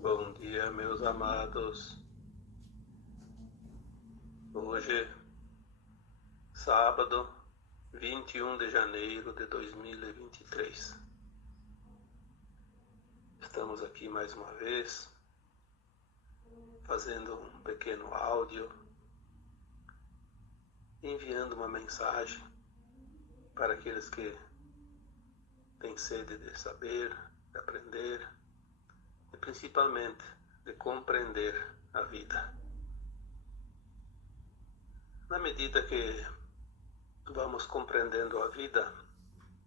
Bom dia, meus amados. Hoje, sábado, 21 de janeiro de 2023. Estamos aqui mais uma vez, fazendo um pequeno áudio, enviando uma mensagem para aqueles que têm sede de saber, de aprender e principalmente de compreender a vida. Na medida que vamos compreendendo a vida,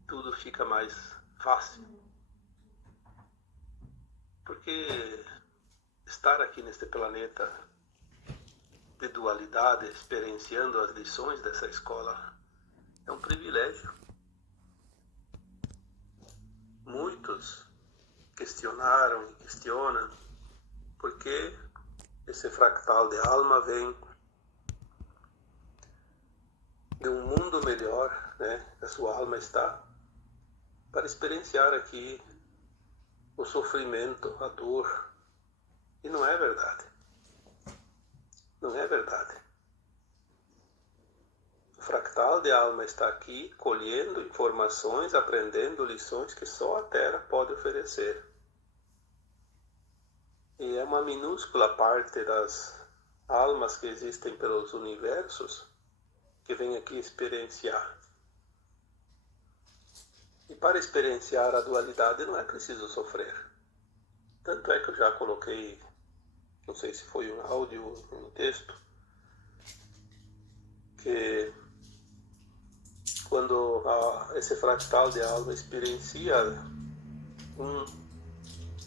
tudo fica mais fácil. Porque estar aqui neste planeta de dualidade, experienciando as lições dessa escola, é um privilégio. Muitos questionaram e questionam por que esse fractal de alma vem de um mundo melhor, né? A sua alma está para experienciar aqui o sofrimento, a dor. E não é verdade. Não é verdade. O fractal de alma está aqui colhendo informações, aprendendo lições que só a Terra pode oferecer. E é uma minúscula parte das almas que existem pelos universos que vem aqui experienciar. E para experienciar a dualidade não é preciso sofrer. Tanto é que eu já coloquei, não sei se foi um áudio ou um texto, que quando esse fractal de alma experiencia um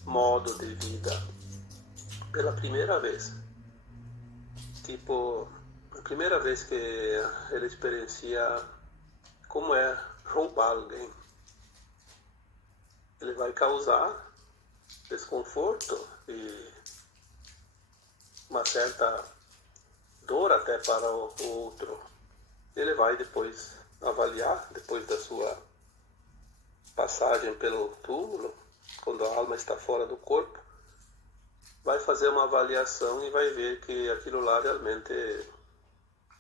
modo de vida pela primeira vez, tipo, a primeira vez que ele experiencia como é roubar alguém, ele vai causar desconforto e uma certa dor até para o outro. Ele vai depois avaliar, depois da sua passagem pelo túmulo, quando a alma está fora do corpo, vai fazer uma avaliação e vai ver que aquilo lá realmente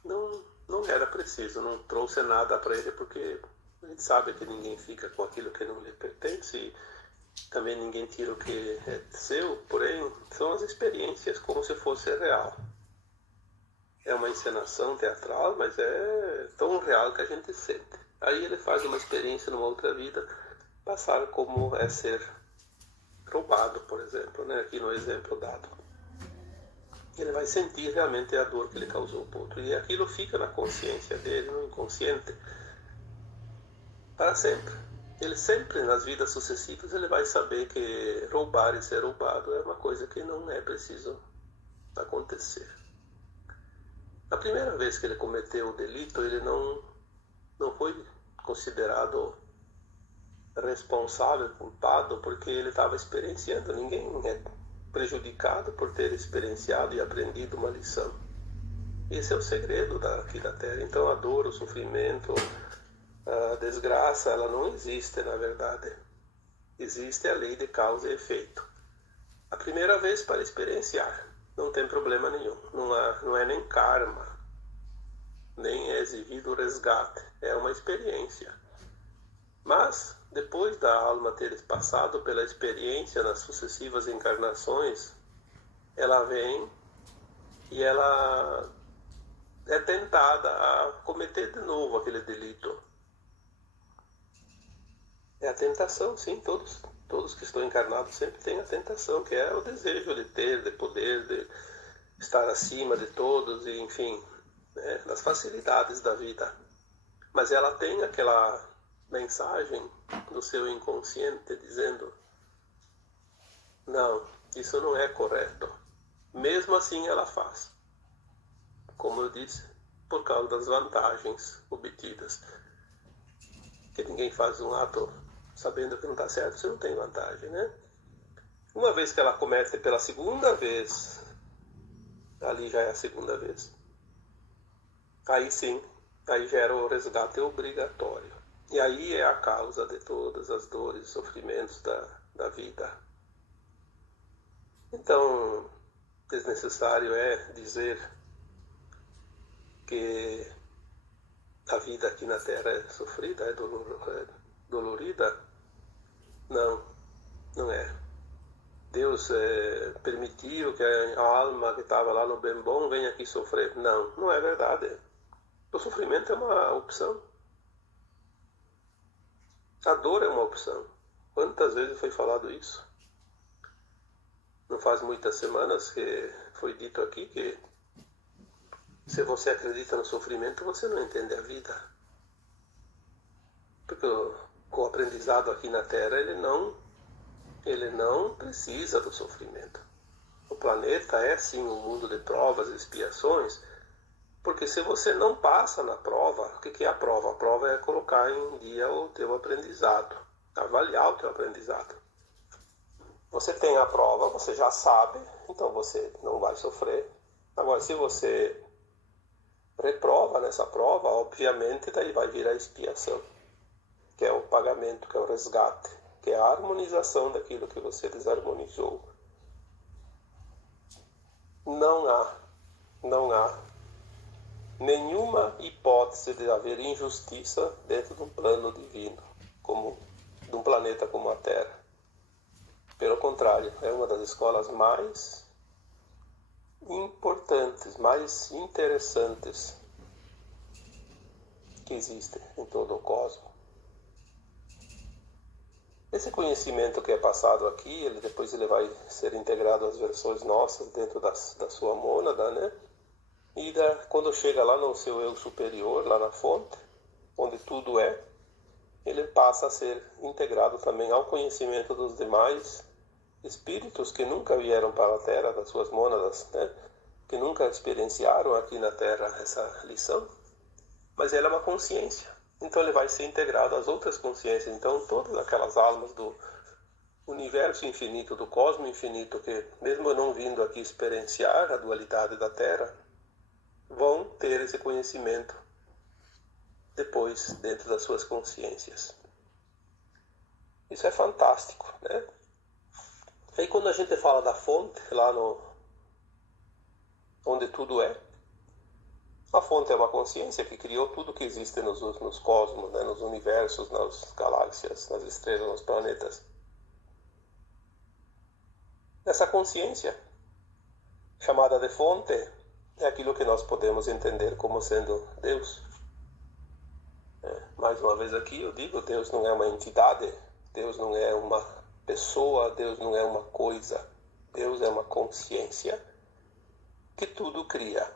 não era preciso, não trouxe nada para ele, porque a gente sabe que ninguém fica com aquilo que não lhe pertence e também ninguém tira o que é seu, porém são as experiências como se fosse real. É uma encenação teatral, mas é tão real que a gente sente. Aí ele faz uma experiência numa outra vida, passar como é ser roubado, por exemplo, né? Aqui no exemplo dado. Ele vai sentir realmente a dor que ele causou para o outro. E aquilo fica na consciência dele, no inconsciente, para sempre. Ele sempre, nas vidas sucessivas, ele vai saber que roubar e ser roubado é uma coisa que não é preciso acontecer. A primeira vez que ele cometeu o delito, ele não foi considerado responsável, culpado, porque ele estava experienciando. Ninguém é prejudicado por ter experienciado e aprendido uma lição. Esse é o segredo aqui da Terra. Então a dor, o sofrimento, a desgraça, ela não existe na verdade. Existe a lei de causa e efeito. A primeira vez para experienciar, não tem problema nenhum. Não é nem karma, nem é exigido o resgate. É uma experiência. Mas, depois da alma ter passado pela experiência nas sucessivas encarnações, ela vem e ela é tentada a cometer de novo aquele delito. É a tentação, sim, todos que estão encarnados sempre têm a tentação, que é o desejo de ter, de poder, de estar acima de todos, e enfim, né, das facilidades da vida. Mas ela tem aquela mensagem do seu inconsciente dizendo: não, isso não é correto. Mesmo assim ela faz. Como eu disse, por causa das vantagens obtidas. Que ninguém faz um ato sabendo que não está certo, você não tem vantagem, né? Uma vez que ela comete pela segunda vez, ali já é a segunda vez, aí sim, aí gera o resgate obrigatório. E aí é a causa de todas as dores e sofrimentos da vida. Então, desnecessário é dizer que a vida aqui na Terra é sofrida, é dolorida. Não, não é. Deus permitiu que a alma que estava lá no bem bom venha aqui sofrer. Não, não é verdade. O sofrimento é uma opção. A dor é uma opção. Quantas vezes foi falado isso? Não faz muitas semanas que foi dito aqui que se você acredita no sofrimento, você não entende a vida. Porque o aprendizado aqui na Terra, ele não precisa do sofrimento. O planeta é sim um mundo de provas e expiações, porque se você não passa na prova, o que é a prova? A prova é colocar em dia o teu aprendizado, avaliar o teu aprendizado. Você tem a prova, você já sabe, então você não vai sofrer. Agora, se você reprova nessa prova, obviamente daí vai vir a expiação, que é o pagamento, que é o resgate, que é a harmonização daquilo que você desarmonizou. Não há nenhuma hipótese de haver injustiça dentro de um plano divino, como de um planeta como a Terra. Pelo contrário, é uma das escolas mais importantes, mais interessantes que existem em todo o cosmos. Esse conhecimento que é passado aqui, depois ele vai ser integrado às versões nossas dentro da sua mônada, né? E quando chega lá no seu eu superior, lá na fonte, onde tudo é, ele passa a ser integrado também ao conhecimento dos demais espíritos que nunca vieram para a Terra, das suas mônadas, né? Que nunca experienciaram aqui na Terra essa lição, mas ela é uma consciência. Então ele vai ser integrado às outras consciências. Então todas aquelas almas do universo infinito, do cosmo infinito, que mesmo não vindo aqui experienciar a dualidade da Terra, vão ter esse conhecimento depois dentro das suas consciências. Isso é fantástico, né? Aí quando a gente fala da fonte, lá onde tudo é, a fonte é uma consciência que criou tudo que existe nos cosmos, né? Nos universos, nas galáxias, nas estrelas, nos planetas. Essa consciência, chamada de fonte, é aquilo que nós podemos entender como sendo Deus. Mais uma vez aqui eu digo, Deus não é uma entidade, Deus não é uma pessoa, Deus não é uma coisa. Deus é uma consciência que tudo cria.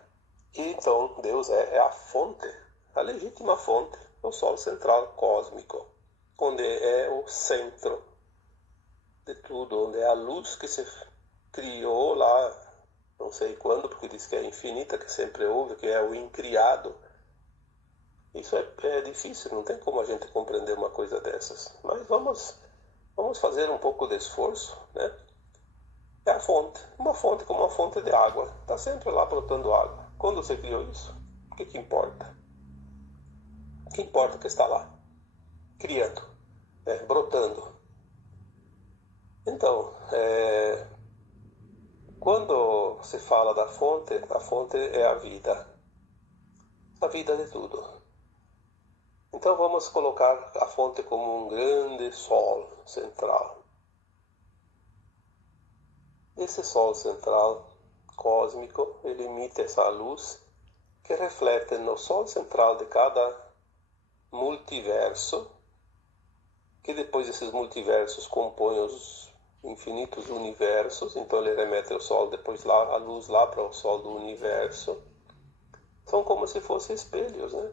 E então Deus é a fonte, a legítima fonte, o Sol central cósmico, onde é o centro de tudo, onde é a luz que se criou lá, não sei quando, porque diz que é infinita, que sempre houve, que é o incriado. Isso é difícil, não tem como a gente compreender uma coisa dessas. Mas vamos fazer um pouco de esforço, né? É a fonte, uma fonte como uma fonte de água, está sempre lá brotando água. Quando você criou isso, o que importa? O que importa é que está lá, criando, brotando. Então, quando se fala da fonte, a fonte é a vida de tudo. Então vamos colocar a fonte como um grande sol central. Esse sol central cósmico, ele emite essa luz que reflete no sol central de cada multiverso, que depois esses multiversos compõem os infinitos universos, então ele remete o sol, depois lá, a luz lá para o sol do universo. São como se fossem espelhos, né?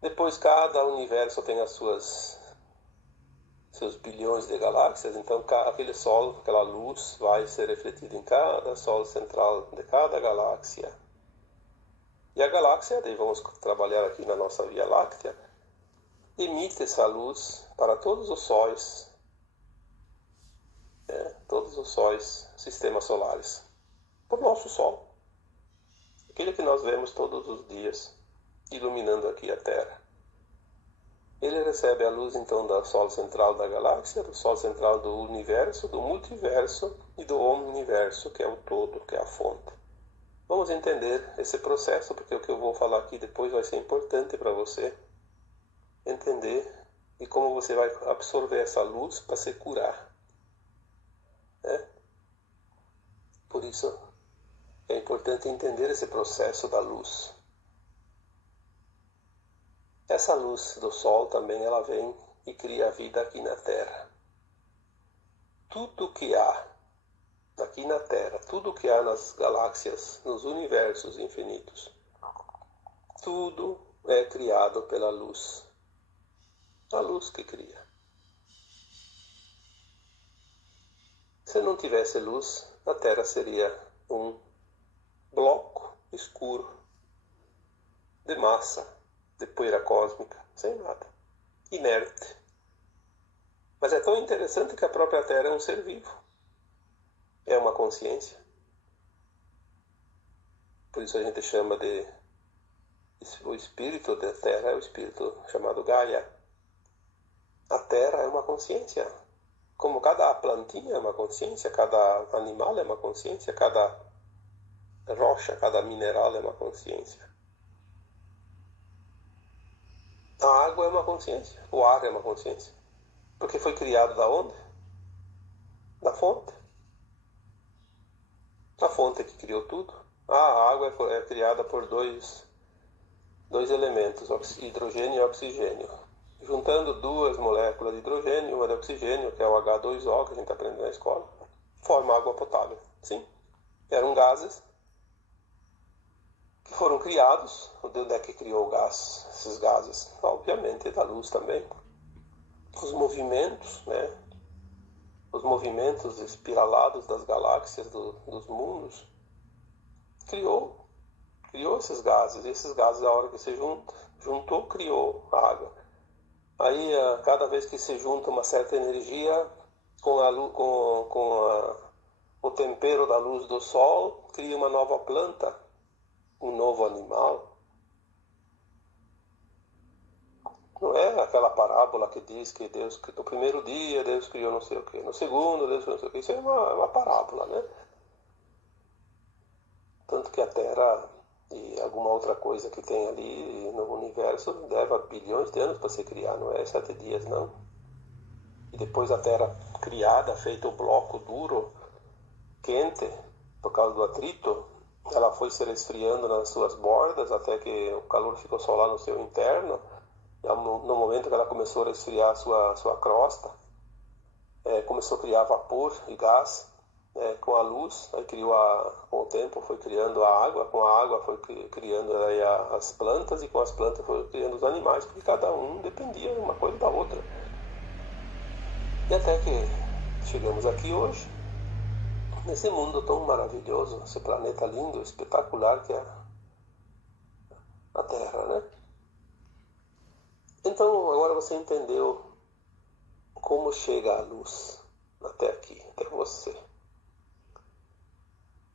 Depois cada universo tem seus bilhões de galáxias, então aquele sol, aquela luz vai ser refletida em cada sol central de cada galáxia. E a galáxia, daí vamos trabalhar aqui na nossa Via Láctea, emite essa luz para todos os sóis, sistemas solares, para o nosso Sol, aquele que nós vemos todos os dias, iluminando aqui a Terra. Ele recebe a luz então do Sol central da galáxia, do Sol central do universo, do multiverso e do omniverso, que é o todo, que é a fonte. Vamos entender esse processo, porque o que eu vou falar aqui depois vai ser importante para você entender e como você vai absorver essa luz para se curar. Né? Por isso é importante entender esse processo da luz. Essa luz do Sol também ela vem e cria a vida aqui na Terra. Tudo que há aqui na Terra, tudo que há nas galáxias, nos universos infinitos, tudo é criado pela luz. A luz que cria. Se não tivesse luz, a Terra seria um bloco escuro de massa, de poeira cósmica, sem nada, inerte. Mas é tão interessante que a própria Terra é um ser vivo. É uma consciência. Por isso a gente chama de... O espírito da Terra é o espírito chamado Gaia. A Terra é uma consciência. Como cada plantinha é uma consciência, cada animal é uma consciência, cada rocha, cada mineral é uma consciência. A água é uma consciência, o ar é uma consciência. Porque foi criado da onde? Da fonte. A fonte que criou tudo. A água é criada por dois elementos, hidrogênio e oxigênio. Juntando duas moléculas de hidrogênio e uma de oxigênio, que é o H2O, que a gente aprende na escola, forma água potável. Sim, eram gases que foram criados. De onde é que criou o gás? Esses gases, obviamente, da luz também. Os movimentos, né? Os movimentos espiralados das galáxias, dos mundos, criou esses gases. E esses gases, a hora que se juntou, criou a água. Aí, cada vez que se junta uma certa energia com o tempero da luz do Sol, cria uma nova planta, um novo animal. Não é aquela parábola que diz que Deus, no primeiro dia Deus criou não sei o quê, no segundo Deus criou não sei o quê. Isso é uma parábola, né? Tanto que a Terra e alguma outra coisa que tem ali no universo leva bilhões de anos para se criar, não é 7 dias, não. E depois a Terra criada, feita o bloco duro, quente, por causa do atrito, ela foi se resfriando nas suas bordas até que o calor ficou só lá no seu interno. E no momento que ela começou a resfriar a sua crosta, começou a criar vapor e gás. Com a luz, aí com o tempo foi criando a água, com a água foi criando aí as plantas, e com as plantas foi criando os animais, porque cada um dependia uma coisa da outra. E até que chegamos aqui hoje, nesse mundo tão maravilhoso, esse planeta lindo, espetacular que é a Terra, né? Então agora você entendeu como chega a luz até aqui, até você.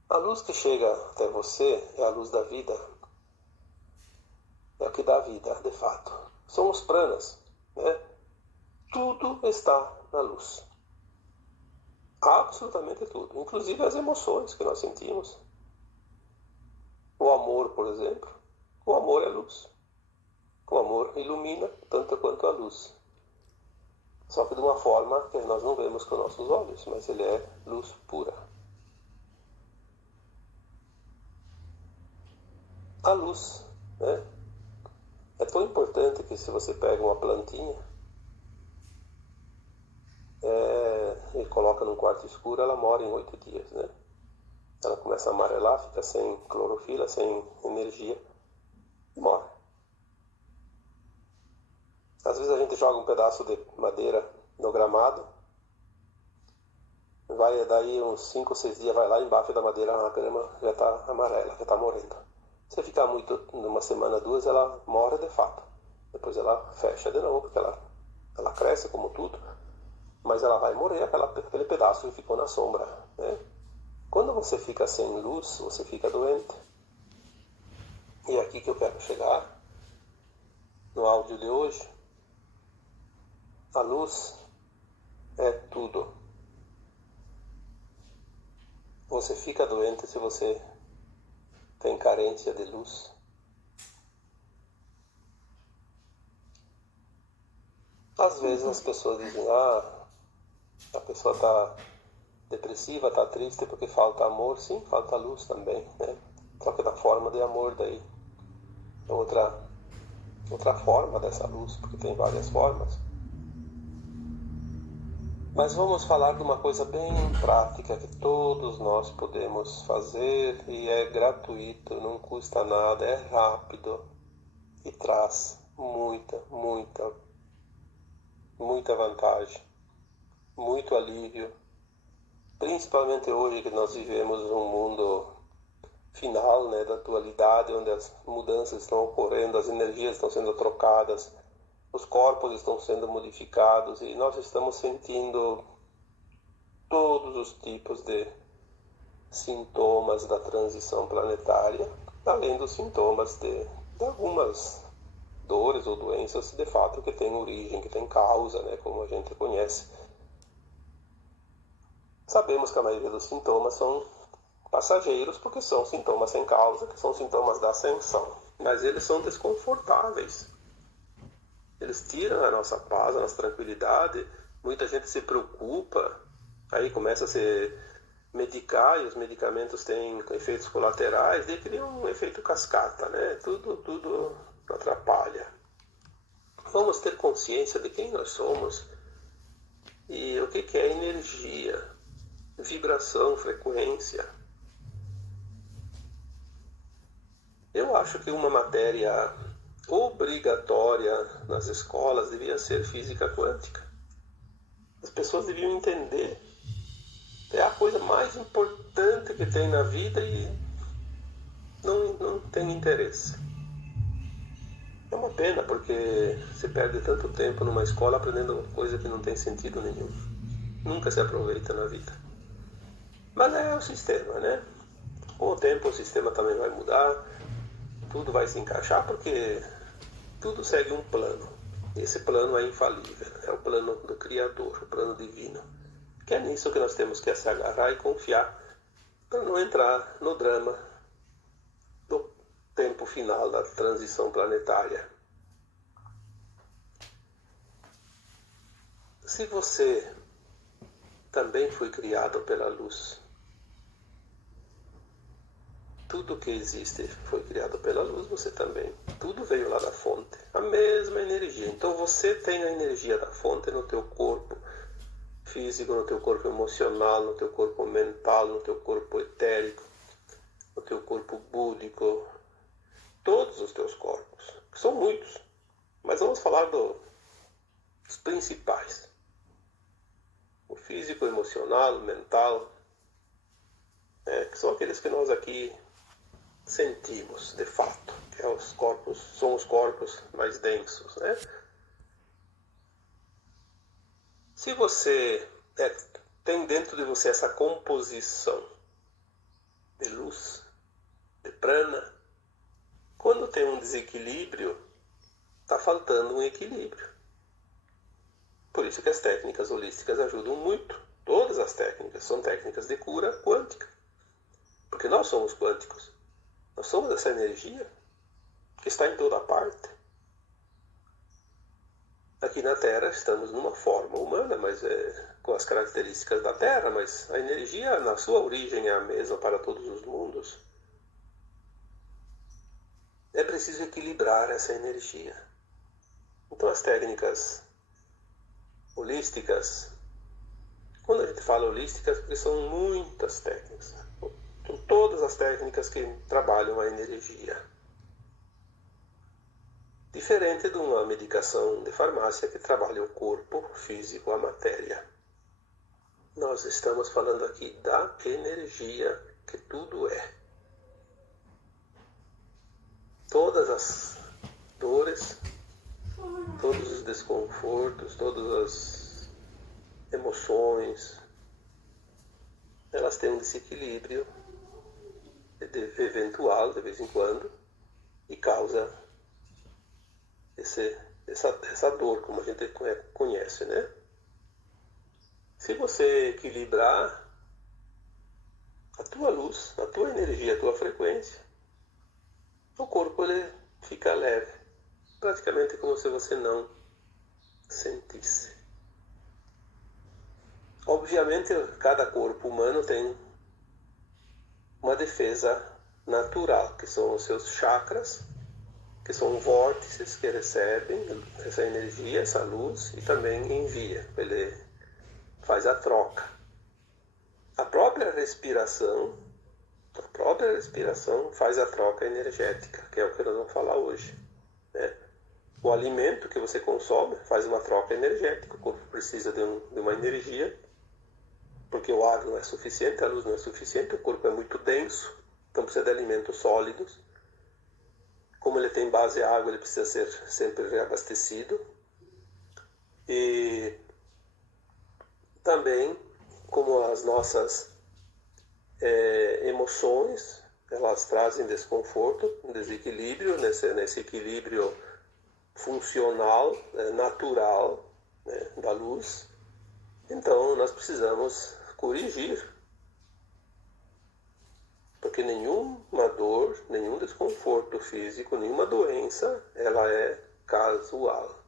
A luz que chega até você é a luz da vida. É o que dá vida, de fato. São os pranas, né? Tudo está na luz. Absolutamente tudo. Inclusive as emoções que nós sentimos. O amor, por exemplo. O amor é luz. O amor ilumina tanto quanto a luz. Só que de uma forma que nós não vemos com nossos olhos, mas ele é luz pura. A luz, né? É tão importante que se você pega uma plantinha e coloca num quarto escuro, ela morre em 8 dias, né? Ela começa a amarelar, fica sem clorofila, sem energia e morre. Às vezes a gente joga um pedaço de madeira no gramado, vai daí uns 5 ou 6 dias, vai lá embaixo da madeira, a grama já está amarela, já está morrendo. Se ficar muito, numa semana, 2, ela morre de fato. Depois ela fecha de novo, porque ela cresce como tudo, mas ela vai morrer, aquele pedaço que ficou na sombra, né? Quando você fica sem luz, você fica doente. E é aqui que eu quero chegar, no áudio de hoje. A luz é tudo. Você fica doente se você tem carência de luz. Às vezes as pessoas dizem, a pessoa está depressiva, está triste porque falta amor. Sim, falta luz também, né? Só que da forma de amor daí. É outra forma dessa luz, porque tem várias formas. Mas vamos falar de uma coisa bem prática que todos nós podemos fazer e é gratuito, não custa nada, é rápido e traz muita vantagem, muito alívio. Principalmente hoje que nós vivemos um mundo final, né, da atualidade, onde as mudanças estão ocorrendo, as energias estão sendo trocadas, os corpos estão sendo modificados e nós estamos sentindo todos os tipos de sintomas da transição planetária, além dos sintomas de algumas dores ou doenças de fato que têm origem, que têm causa, né, como a gente conhece. Sabemos que a maioria dos sintomas são passageiros, porque são sintomas sem causa, que são sintomas da ascensão. Mas eles são desconfortáveis. Eles tiram a nossa paz, a nossa tranquilidade. Muita gente se preocupa, aí começa a se medicar e os medicamentos têm efeitos colaterais, daí cria um efeito cascata, né? Tudo atrapalha. Vamos ter consciência de quem nós somos e o que é energia, vibração, frequência. Eu acho que uma matéria obrigatória nas escolas devia ser física quântica. As pessoas deviam entender. É a coisa mais importante que tem na vida e não tem interesse. É uma pena porque se perde tanto tempo numa escola aprendendo coisa que não tem sentido nenhum. Nunca se aproveita na vida. Mas é o sistema, né? Com o tempo o sistema também vai mudar, tudo vai se encaixar porque tudo segue um plano. E esse plano é infalível, é o plano do Criador, o plano divino. Que é nisso que nós temos que se agarrar e confiar para não entrar no drama do tempo final da transição planetária. Se você também foi criado pela luz, tudo que existe foi criado pela luz, você também. Tudo veio lá da fonte, a mesma energia. Então você tem a energia da fonte no teu corpo físico, no teu corpo emocional, no teu corpo mental, no teu corpo etérico, no teu corpo búdico, todos os teus corpos, que são muitos. Mas vamos falar dos principais. O físico, o emocional, o mental, que são aqueles que nós aqui sentimos de fato, que são os corpos mais densos, né? Se você tem dentro de você essa composição de luz, de prana, quando tem um desequilíbrio, está faltando um equilíbrio. Por isso que as técnicas holísticas ajudam muito. Todas as técnicas são técnicas de cura quântica. Porque nós somos quânticos. Nós somos essa energia que está em toda parte. Aqui na Terra estamos numa forma humana, mas com as características da Terra, mas a energia na sua origem é a mesma para todos os mundos. É preciso equilibrar essa energia. Então as técnicas holísticas, quando a gente fala holísticas, porque são muitas técnicas. São todas as técnicas que trabalham a energia. Diferente de uma medicação de farmácia que trabalha o corpo físico, a matéria. Nós estamos falando aqui da energia que tudo é. Todas as dores, todos os desconfortos, todas as emoções, elas têm um desequilíbrio eventual de vez em quando e causa esse essa dor, como a gente conhece, né? Se você equilibrar a tua luz, a tua energia, a tua frequência, o corpo ele fica leve, praticamente como se você não sentisse. Obviamente, cada corpo humano tem uma defesa natural, que são os seus chakras, que são vórtices que recebem essa energia, essa luz, e também envia. Ele faz a troca. A própria respiração faz a troca energética, que é o que nós vamos falar hoje, né? O alimento que você consome faz uma troca energética. O corpo precisa de uma energia, porque o ar não é suficiente, a luz não é suficiente, o corpo é muito denso, então precisa de alimentos sólidos. Como ele tem base água, ele precisa ser sempre reabastecido. E também, como as nossas emoções, elas trazem desconforto, desequilíbrio, nesse equilíbrio funcional, natural, né, da luz. Então nós precisamos corrigir, porque nenhuma dor, nenhum desconforto físico, nenhuma doença, ela é casual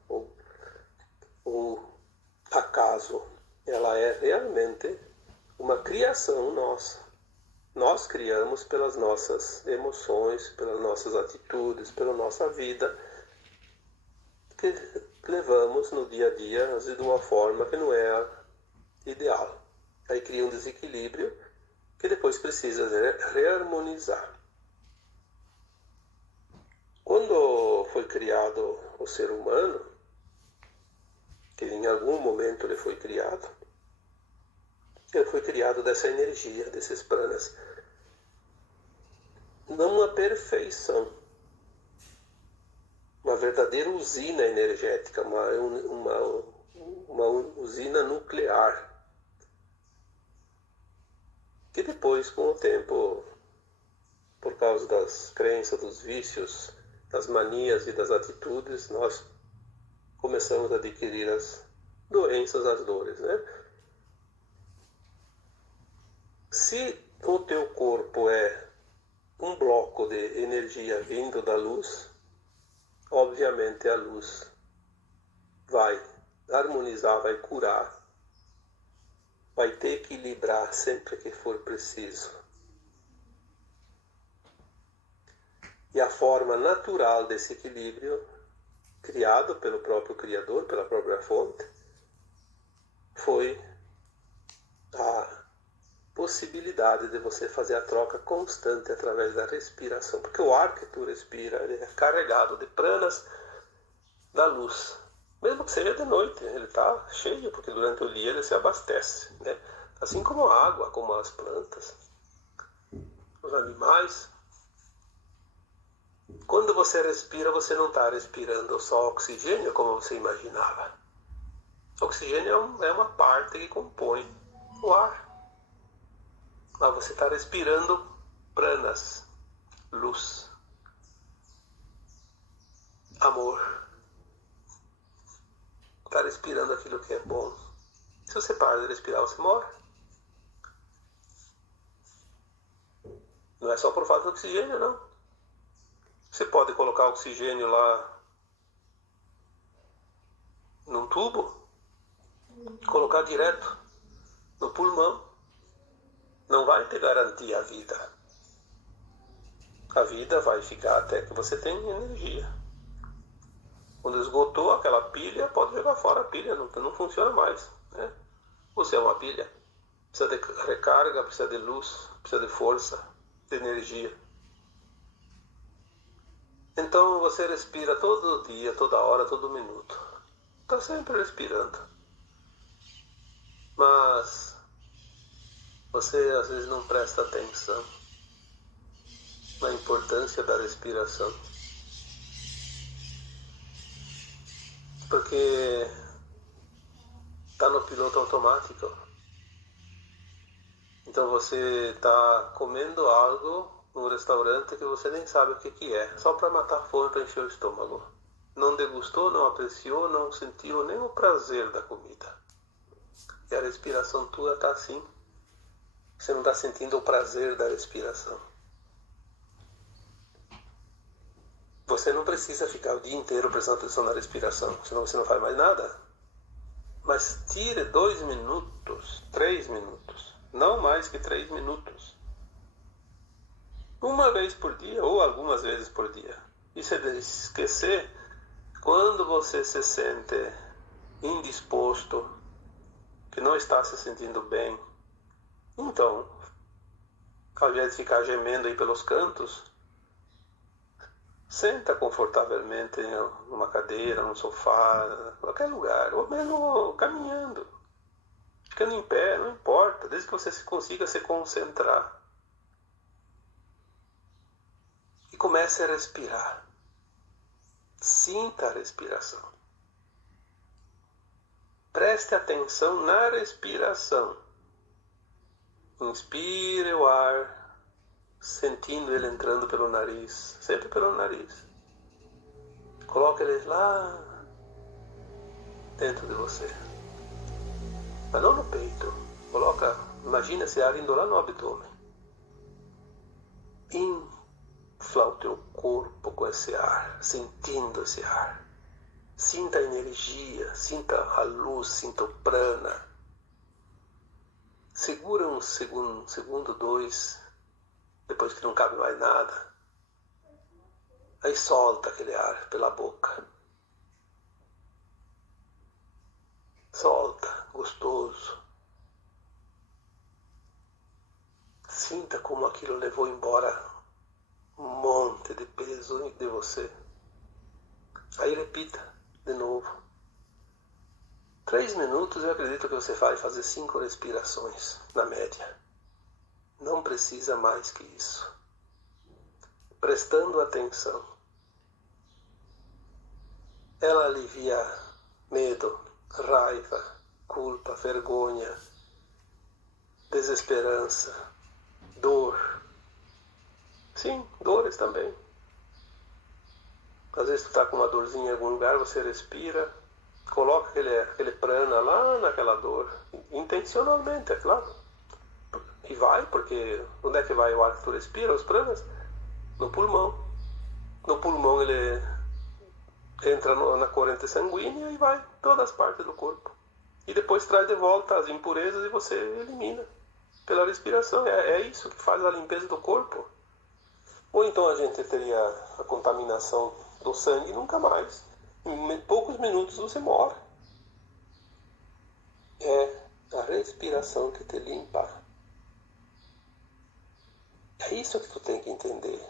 ou acaso. Ela é realmente uma criação nossa. Nós criamos pelas nossas emoções, pelas nossas atitudes, pela nossa vida, que levamos no dia a dia, às vezes de uma forma que não é a ideal. Aí cria um desequilíbrio que depois precisa reharmonizar. Quando foi criado o ser humano, que em algum momento ele foi criado dessa energia, desses pranas. Não uma perfeição, uma verdadeira usina energética, uma usina nuclear, que depois, com o tempo, por causa das crenças, dos vícios, das manias e das atitudes, nós começamos a adquirir as doenças, as dores, né? Se o teu corpo é um bloco de energia vindo da luz, obviamente a luz vai harmonizar, vai curar, vai te equilibrar sempre que for preciso. E a forma natural desse equilíbrio, criado pelo próprio Criador, pela própria fonte, foi a possibilidade de você fazer a troca constante através da respiração. Porque o ar que tu respira, ele é carregado de pranas da luz. Mesmo que seja de noite, ele está cheio, porque durante o dia ele se abastece, né? Assim como a água, como as plantas, os animais. Quando você respira, você não está respirando só oxigênio, como você imaginava. O oxigênio é uma parte que compõe o ar. Lá você está respirando pranas, luz, amor. Está respirando aquilo que é bom. Se você para de respirar, você morre. Não é só por falta de oxigênio, não. Você pode colocar oxigênio lá num tubo, colocar direto no pulmão. Não vai te garantir a vida. A vida vai ficar até que você tenha energia. Quando esgotou aquela pilha, pode jogar fora a pilha, não funciona mais, né? Você é uma pilha. Precisa de recarga, precisa de luz, precisa de força, de energia. Então você respira todo dia, toda hora, todo minuto. Está sempre respirando. Mas você às vezes não presta atenção na importância da respiração. Porque está no piloto automático. Então você está comendo algo num restaurante que você nem sabe o que é, só para matar a fome, para encher o estômago. não degustou, não apreciou, não sentiu nem o prazer da comida. E a respiração tua está assim. Você não está sentindo o prazer da respiração. Você não precisa ficar o dia inteiro prestando atenção na respiração, senão você não faz mais nada. Mas tire 2 minutos, 3 minutos, não mais que 3 minutos. Uma vez por dia ou algumas vezes por dia. E se esquecer, quando você se sente indisposto, que não está se sentindo bem, então, ao invés de ficar gemendo aí pelos cantos, senta confortavelmente numa cadeira, num sofá, qualquer lugar, ou mesmo caminhando, ficando em pé, não importa, desde que você consiga se concentrar. E comece a respirar. Sinta a respiração. Preste atenção na respiração. Inspire o ar, sentindo ele entrando pelo nariz, sempre pelo nariz. Coloque ele lá dentro de você, mas não no peito. Imagina esse ar indo lá no abdômen. Infla o teu corpo com esse ar, sentindo esse ar. Sinta a energia, sinta a luz, sinta o prana. Segura um segundo, 2, depois que não cabe mais nada. Aí solta aquele ar pela boca. Solta, gostoso. Sinta como aquilo levou embora um monte de peso de você. Aí repita de novo. 3 minutos eu acredito que você vai fazer 5 respirações, na média. Não precisa mais que isso. Prestando atenção. Ela alivia medo, raiva, culpa, vergonha, desesperança, dor. Sim, dores também. Às vezes tu está com uma dorzinha em algum lugar, você respira, coloca aquele prana lá naquela dor, intencionalmente, é claro. E vai, porque onde é que vai o ar que tu respira, os pranas? No pulmão. No pulmão ele entra na corrente sanguínea e vai em todas as partes do corpo. E depois traz de volta as impurezas e você elimina pela respiração. É isso que faz a limpeza do corpo. Ou então a gente teria a contaminação do sangue nunca mais. Em poucos minutos você morre. É a respiração que te limpa. É isso que tu tem que entender.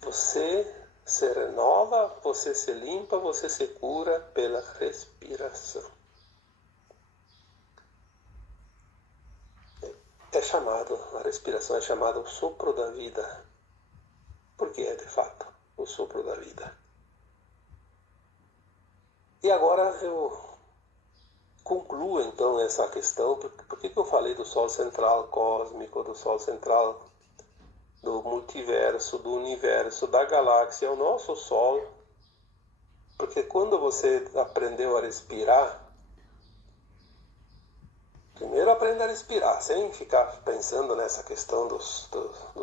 Você se renova, você se limpa, você se cura pela respiração. A respiração é chamada o sopro da vida. Porque é de fato o sopro da vida. E agora eu concluo então essa questão. Por que eu falei do Sol central cósmico, do Sol central do multiverso, do universo, da galáxia, o nosso Sol? Porque quando você aprendeu a respirar, primeiro aprenda a respirar, sem ficar pensando nessa questão dos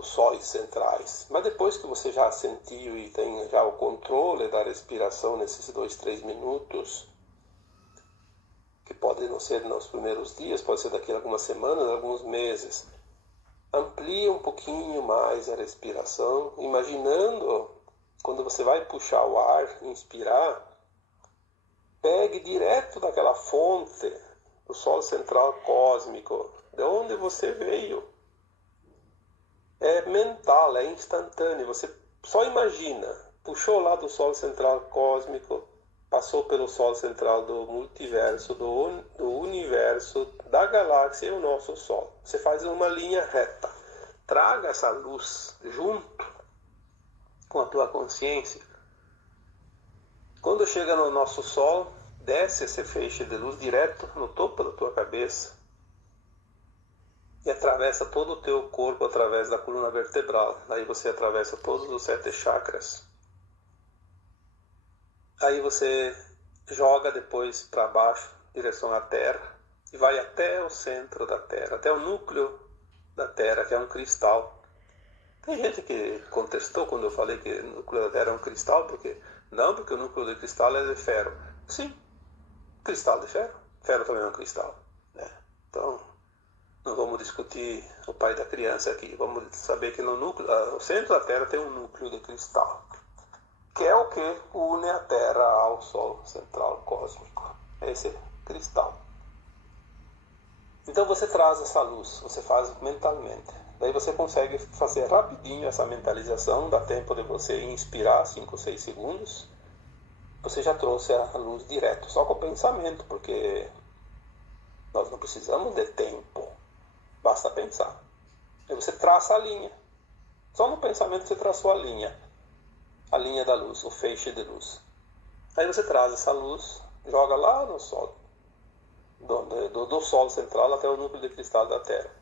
sóis centrais. Mas depois que você já sentiu e tem já o controle da respiração nesses 2, 3 minutos, que pode não ser nos primeiros dias, pode ser daqui a algumas semanas, alguns meses, amplie um pouquinho mais a respiração, imaginando quando você vai puxar o ar, inspirar, pegue direto daquela fonte do Sol central cósmico, de onde você veio. É mental, é instantâneo. Você só imagina, puxou lá do Sol central cósmico, passou pelo Sol central do multiverso, do universo, da galáxia e o nosso Sol. Você faz uma linha reta. Traga essa luz junto com a tua consciência. Quando chega no nosso Sol, desce esse feixe de luz direto no topo da tua cabeça e atravessa todo o teu corpo através da coluna vertebral. Daí você atravessa todos os 7 chakras. Aí você joga depois para baixo, em direção à Terra, e vai até o centro da Terra, até o núcleo da Terra, que é um cristal. Tem gente que contestou quando eu falei que o núcleo da Terra é um cristal, porque não, porque o núcleo do cristal é de ferro. Sim, cristal de ferro. Ferro também é um cristal, né? Então, não vamos discutir o pai da criança aqui. Vamos saber que no centro da Terra tem um núcleo de cristal, que é o que une a Terra ao Sol central cósmico. Esse cristal. Então você traz essa luz, você faz mentalmente. Daí você consegue fazer rapidinho essa mentalização, dá tempo de você inspirar 5 ou 6 segundos. Você já trouxe a luz direto, só com o pensamento, porque nós não precisamos de tempo, basta pensar. Aí você traça a linha. Só no pensamento você traçou a linha da luz, o feixe de luz. Aí você traz essa luz, joga lá no Sol, do Sol central até o núcleo de cristal da Terra.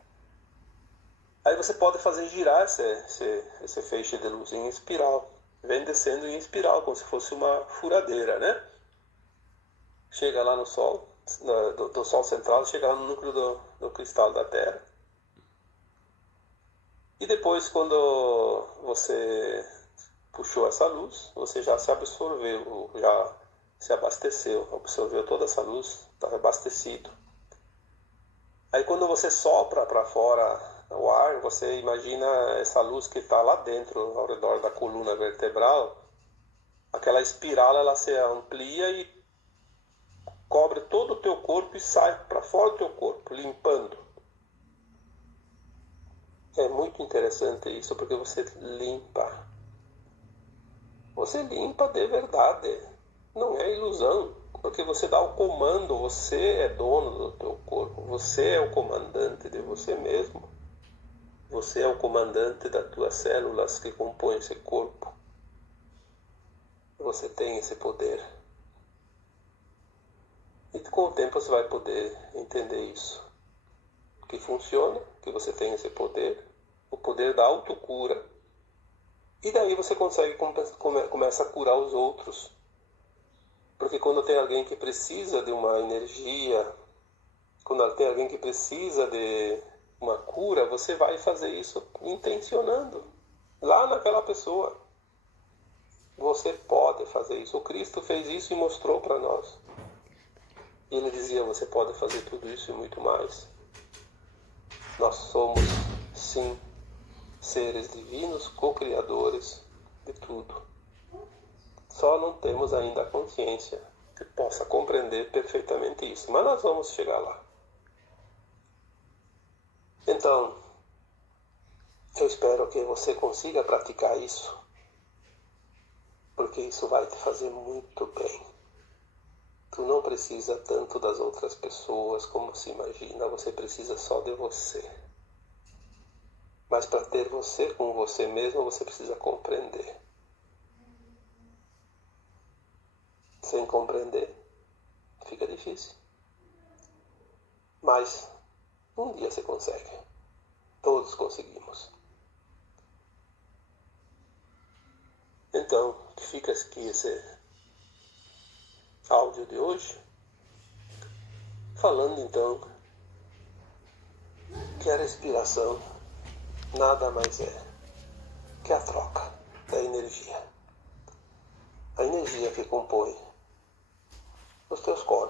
Aí você pode fazer girar esse feixe de luz em espiral. Vem descendo em espiral, como se fosse uma furadeira, né? Chega lá no Sol, do Sol central, chega lá no núcleo do cristal da Terra. E depois, quando você puxou essa luz, você já se absorveu, já se abasteceu, absorveu toda essa luz, está abastecido. Aí quando você sopra para fora o ar, você imagina essa luz que está lá dentro, ao redor da coluna vertebral, aquela espiral ela se amplia e cobre todo o teu corpo e sai para fora do teu corpo, limpando. É muito interessante isso, porque você limpa. Você limpa de verdade, não é ilusão, porque você dá o comando, você é dono do teu corpo, você é o comandante de você mesmo. Você é o comandante das tuas células que compõem esse corpo. Você tem esse poder. E com o tempo você vai poder entender isso. Que funciona, que você tem esse poder, o poder da autocura. E daí você consegue começa a curar os outros. Porque quando tem alguém que precisa de uma energia, quando tem alguém que precisa de uma cura, você vai fazer isso intencionando lá naquela pessoa. Você pode fazer isso. O Cristo fez isso e mostrou para nós. E ele dizia, você pode fazer tudo isso e muito mais. Nós somos, sim, seres divinos, co-criadores de tudo. Só não temos ainda a consciência que possa compreender perfeitamente isso. Mas nós vamos chegar lá. Então, eu espero que você consiga praticar isso, porque isso vai te fazer muito bem. Tu não precisa tanto das outras pessoas como se imagina, você precisa só de você. Mas para ter você com você mesmo, você precisa compreender. Sem compreender, fica difícil. Mas um dia você consegue. Todos conseguimos. Então, fica aqui esse áudio de hoje, falando então que a respiração nada mais é que a troca da energia. A energia que compõe os teus corpos.